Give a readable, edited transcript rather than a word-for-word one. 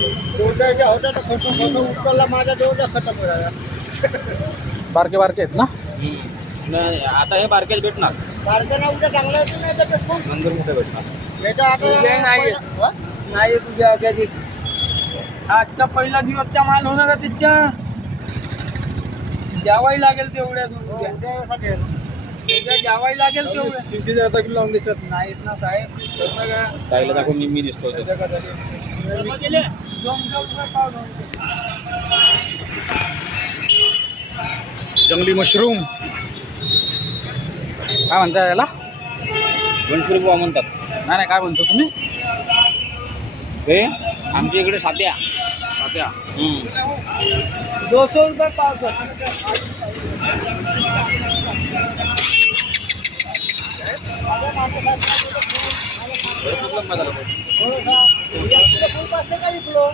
दोनच्या होत्या तर खर्च उचलला माझ्या दोनच्या खतम करायला. बारके बारके आहेत ना? नाही, आता हे बारकेच भेटणार. बारक्याला उद्या चांगलं होतं नाही तर खूप नंतर मोठे भेटणार. याच्या आपल्याला नाही. हा? नाही तुझ्या आज्याची आजचा पहिला दिवसचा माल होणार आहे तिच्या द्यावाही लागेल तेवढ्या उद्या सगळं. उद्या द्यावाही लागेल तेवढ्या 300 अर्धा किलो लावून द्यायच्यात. नाहीत ना साहेब ताईला दाखवून मी दिसतो ते. जंगली मशरूम काय म्हणता याला? 200 रुपये म्हणतात. नाही नाही, काय म्हणतो तुम्ही? हे आमच्या इकडे सात्या. 200 रुपये पाव सर. भरपूर लंबा झाला तो. हो का? उद्या फुल पाचशे का विकलो?